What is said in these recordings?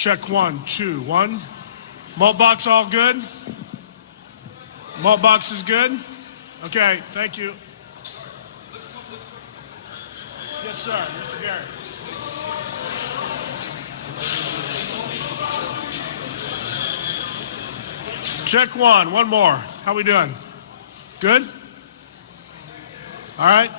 Check 1, 2, 1. Malt box all good? Malt box is good? Okay, thank you. Yes, sir, Mr. Garrett. Check 1, one more. How we doing? Good? All right.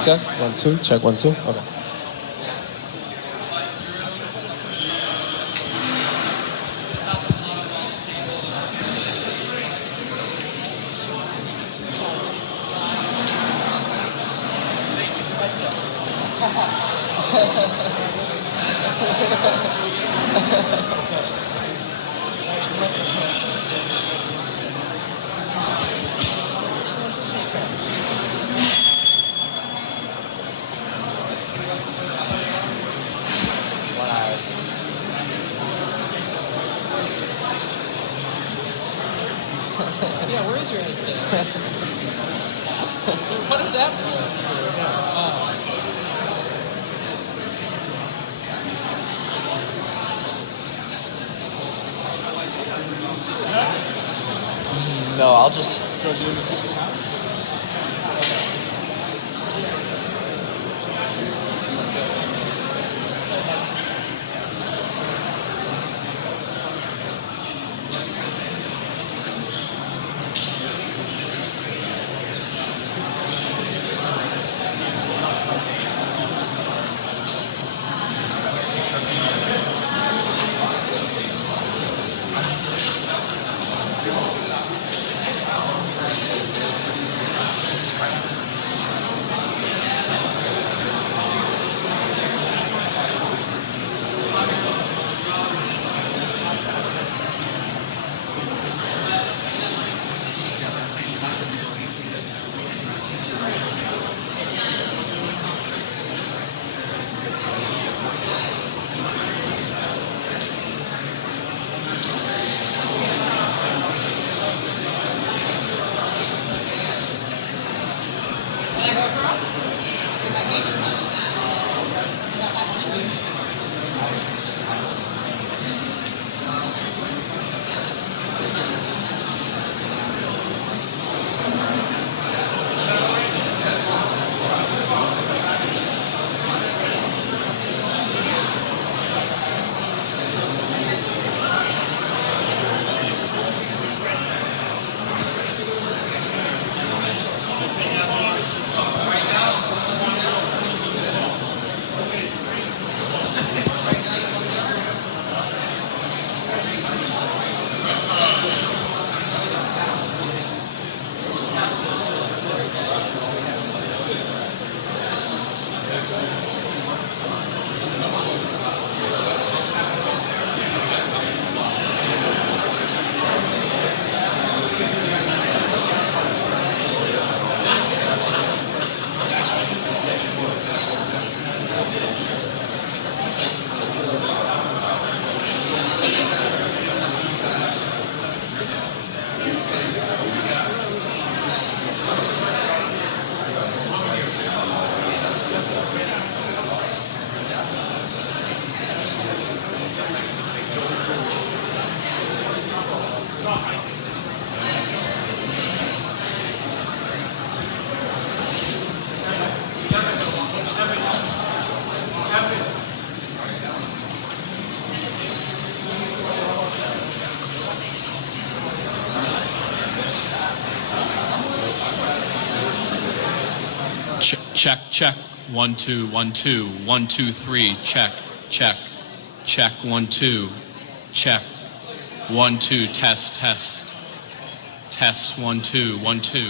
Test 1 2, check 1 2. Okay. Yeah, where is your headset? What is that for? No, I'll just. Check, check. 1 2 1 2 1 2 3. Check. Check. Check 1 2. Check 1 2. Test test. Test 1 2 1 2.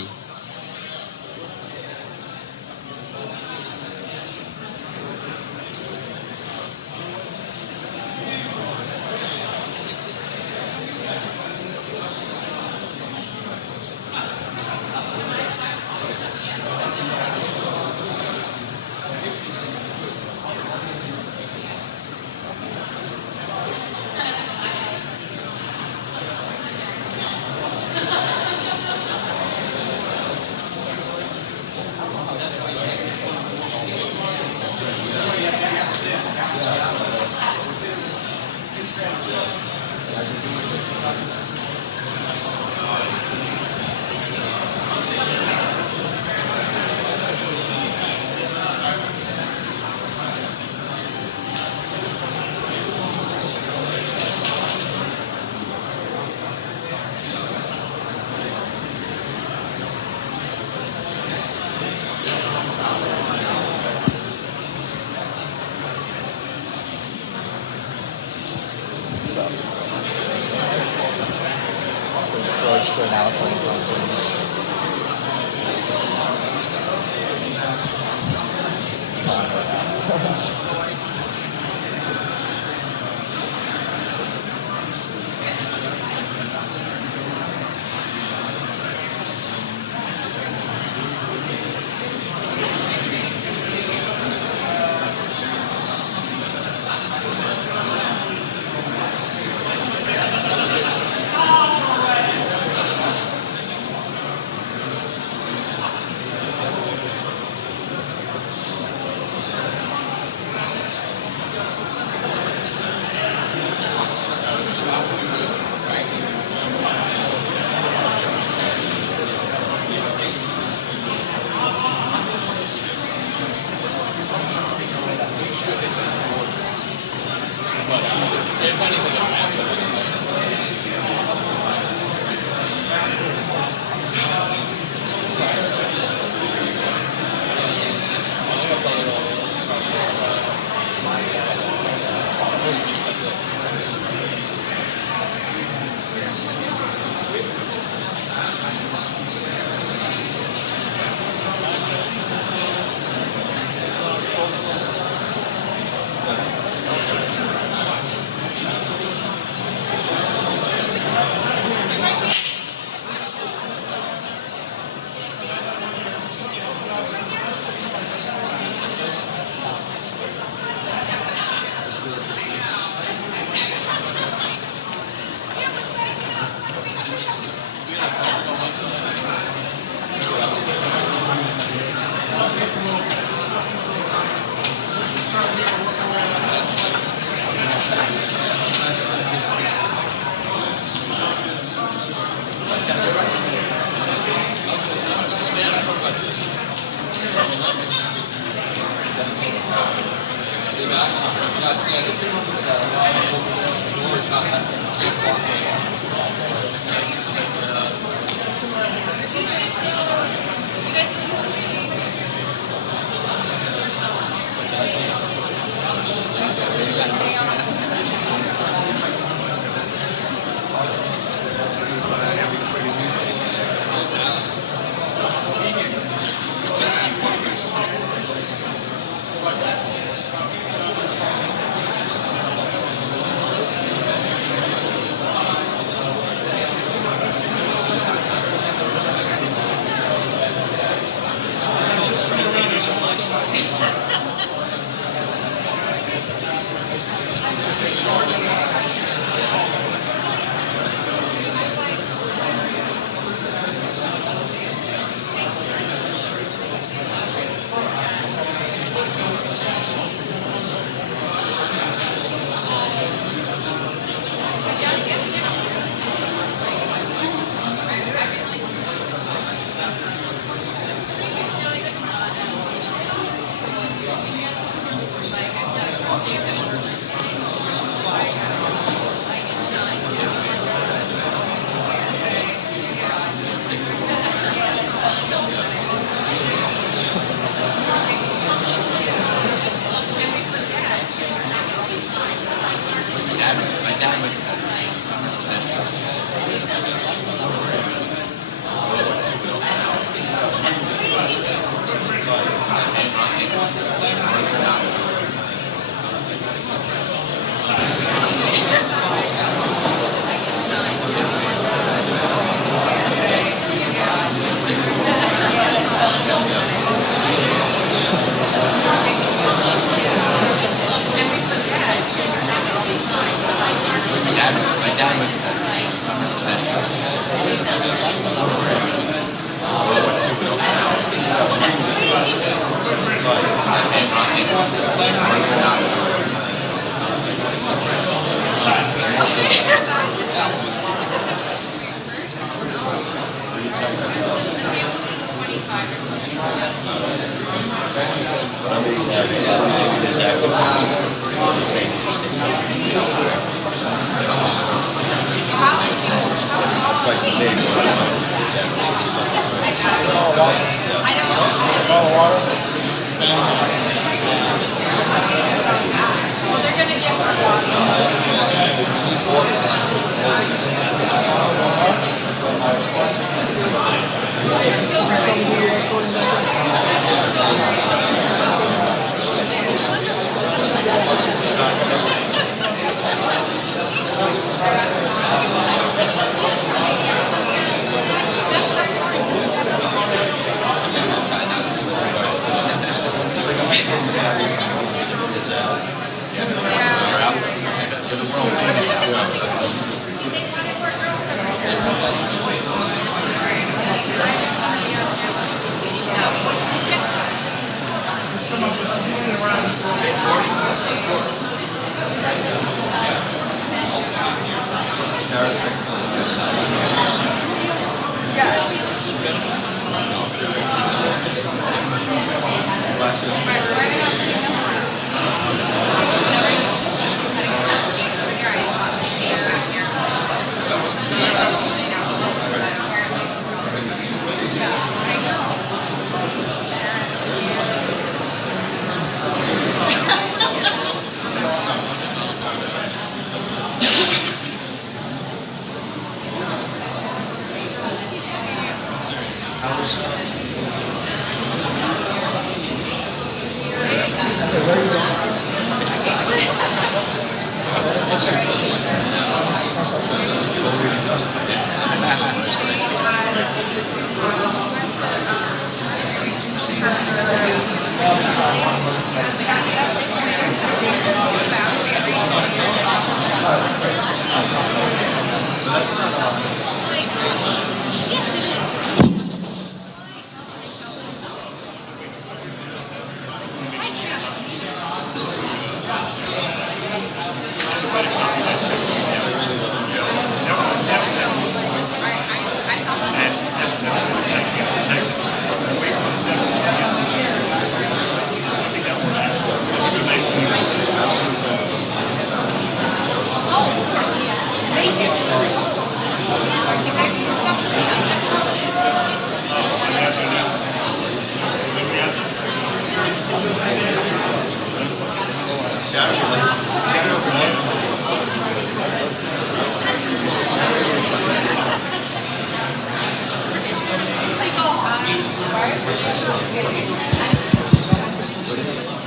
George to announce on concert.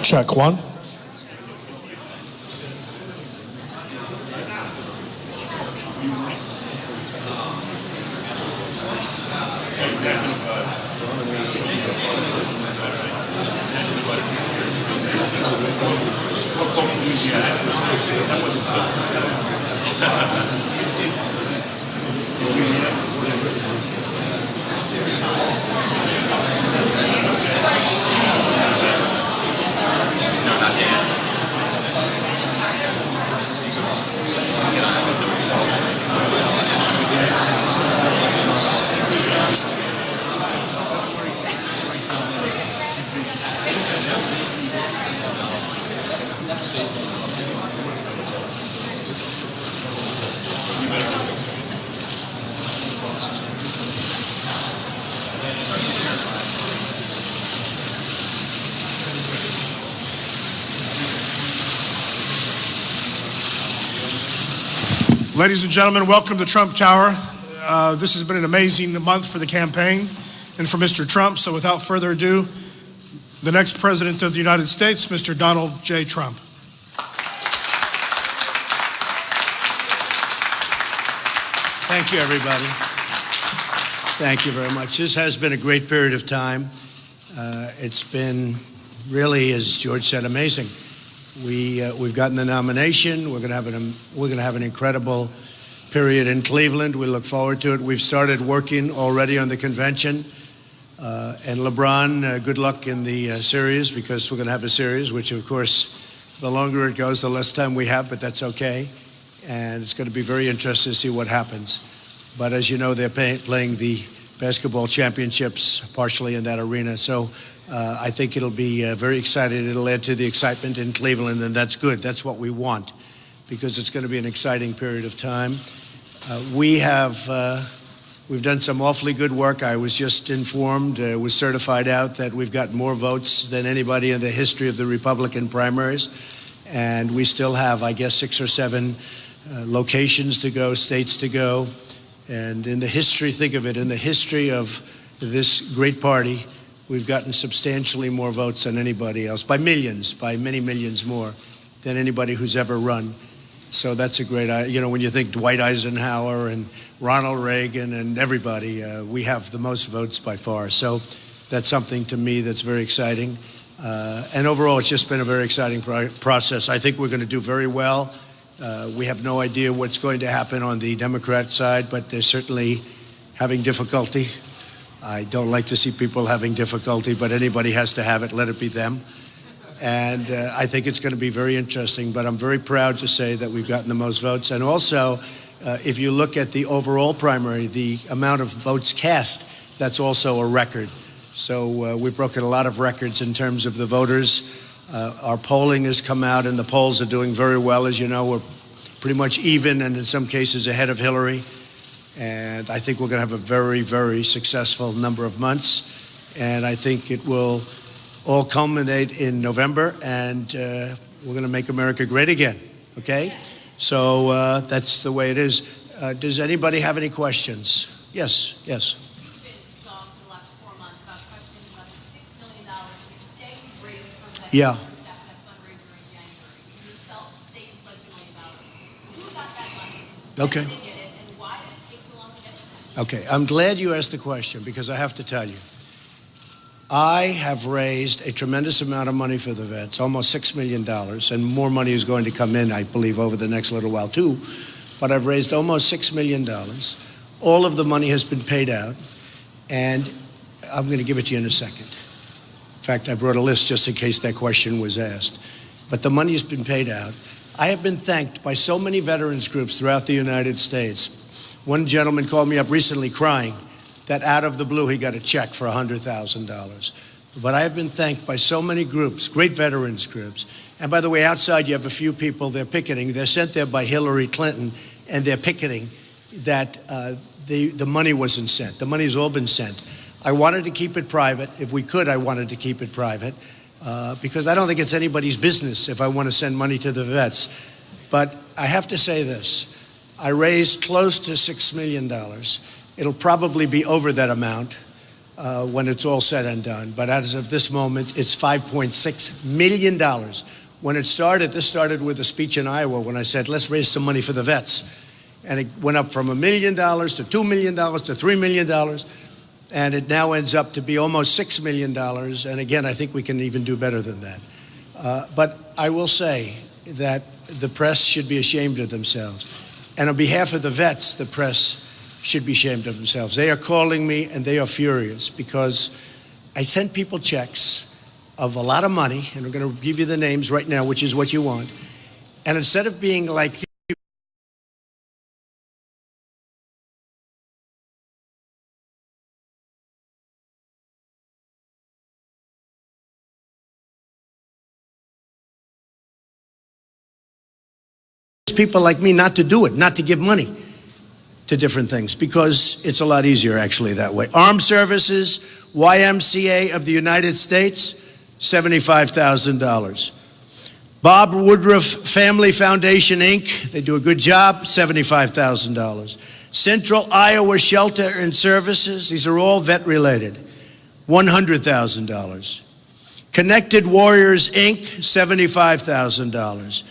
Check one. Ladies and gentlemen, welcome to Trump Tower. This has been an amazing month for the campaign and for Mr. Trump. So without further ado, the next President of the United States, Mr. Donald J. Trump. Thank you, everybody. Thank you very much. This has been a great period of time. It's been really, as George said, amazing. We've gotten the nomination. We're going to have an incredible period in Cleveland. We look forward to it. We've started working already on the convention. And LeBron, good luck in the series, because we're going to have a series, which, of course, the longer it goes, the less time we have, but that's okay. And it's going to be very interesting to see what happens. But as you know, they're playing the basketball championships partially in that arena. So I think it'll be very exciting. It'll add to the excitement in Cleveland, and that's good. That's what we want, because it's going to be an exciting period of time. We've done some awfully good work. I was just informed, was certified out, that we've got more votes than anybody in the history of the Republican primaries. And we still have, I guess, 6 or 7 locations to go, states to go. And in the history, think of it, in the history of this great party, we've gotten substantially more votes than anybody else, by millions, by many millions more than anybody who's ever run. So that's a great, when you think Dwight Eisenhower and Ronald Reagan and everybody, we have the most votes by far. So that's something to me that's very exciting. And overall, it's just been a very exciting process. I think we're going to do very well. We have no idea what's going to happen on the Democrat side, but they're certainly having difficulty. I don't like to see people having difficulty, but anybody has to have it. Let it be them. And I think it's going to be very interesting, but I'm very proud to say that we've gotten the most votes. And also, if you look at the overall primary, the amount of votes cast, that's also a record. So we've broken a lot of records in terms of the voters. Our polling has come out, and the polls are doing very well. As you know, we're pretty much even, and in some cases ahead of Hillary. And I think we're going to have a very, very successful number of months. And I think it will all culminate in November, and we're going to make America great again, okay? So that's the way it is. Does anybody have any questions? Yes, yes. You've been talking for the last 4 months about questions about the $6 million you say you raised for that, Yeah. that fundraiser in January. You yourself say you pledged $1 million. Who got that money? Okay. When did they get it, and why did it take so long to get it? Okay, I'm glad you asked the question, because I have to tell you, I have raised a tremendous amount of money for the vets, almost $6 million, and more money is going to come in, I believe, over the next little while too. But I've raised almost $6 million. All of the money has been paid out, and I'm going to give it to you in a second. In fact, I brought a list just in case that question was asked. But the money has been paid out. I have been thanked by so many veterans groups throughout the United States. One gentleman called me up recently crying that out of the blue he got a check for $100,000. But I have been thanked by so many groups, great veterans groups. And by the way, outside you have a few people, they're picketing. They're sent there by Hillary Clinton, and they're picketing that the money wasn't sent. The money's all been sent. I wanted to keep it private. If we could, I wanted to keep it private, because I don't think it's anybody's business if I want to send money to the vets. But I have to say this. I raised close to $6 million. It'll probably be over that amount when it's all said and done. But as of this moment, it's $5.6 million. When it started, this started with a speech in Iowa when I said, let's raise some money for the vets. And it went up from $1 million to $2 million to $3 million. And it now ends up to be almost $6 million. And again, I think we can even do better than that. But I will say that the press should be ashamed of themselves. And on behalf of the vets, the press should be ashamed of themselves. They are calling me, and they are furious, because I sent people checks of a lot of money, and I'm going to give you the names right now, which is what you want. And instead of being like people like me not to do it, not to give money to different things, because it's a lot easier actually that way. Armed Services, YMCA of the United States, $75,000. Bob Woodruff Family Foundation, Inc., they do a good job, $75,000. Central Iowa Shelter and Services, these are all vet-related, $100,000. Connected Warriors, Inc., $75,000.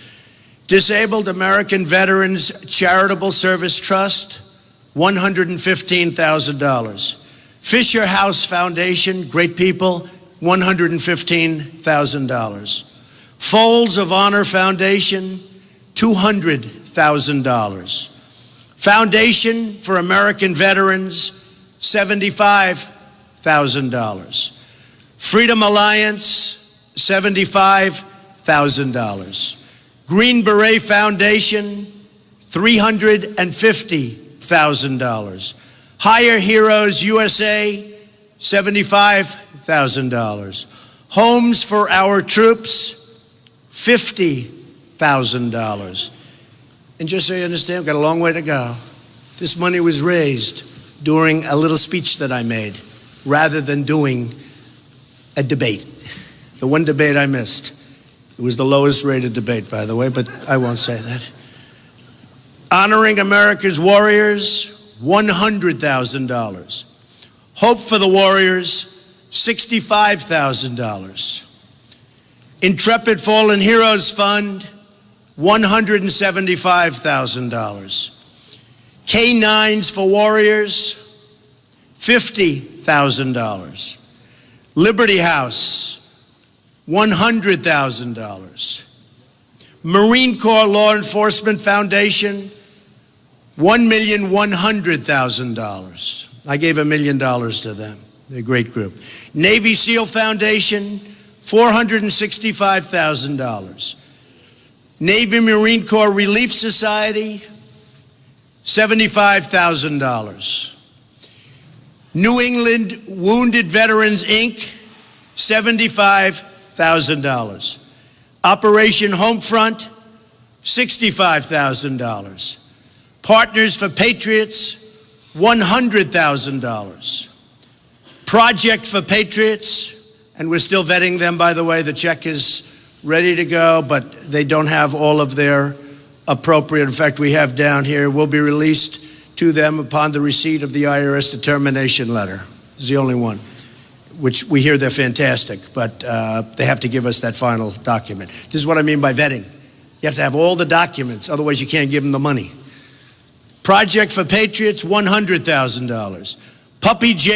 Disabled American Veterans Charitable Service Trust, $115,000. Fisher House Foundation, great people, $115,000. Folds of Honor Foundation, $200,000. Foundation for American Veterans, $75,000. $75,000. Freedom Alliance, $75,000. Green Beret Foundation, $350,000. Hire Heroes USA, $75,000. Homes for Our Troops, $50,000. And just so you understand, we've got a long way to go. This money was raised during a little speech that I made, rather than doing a debate. The one debate I missed. It was the lowest rated debate, by the way, but I won't say that. Honoring America's Warriors, $100,000. Hope for the Warriors, $65,000. Intrepid Fallen Heroes Fund, $175,000. K9s for Warriors, $50,000. Liberty House, $100,000. Marine Corps Law Enforcement Foundation, $1,100,000. I gave $1 million to them. They're a great group. Navy SEAL Foundation, $465,000. Navy Marine Corps Relief Society, $75,000. New England Wounded Veterans, Inc., $75,000. Operation Homefront, $65,000. Partners for Patriots, $100,000. Project for Patriots, and we're still vetting them, by the way. The check is ready to go, but they don't have all of their appropriate. In fact, we have down here, will be released to them upon the receipt of the IRS determination letter. It's the only one, which we hear they're fantastic, but they have to give us that final document. This is what I mean by vetting. You have to have all the documents, otherwise you can't give them the money. Project for Patriots, $100,000. Puppy J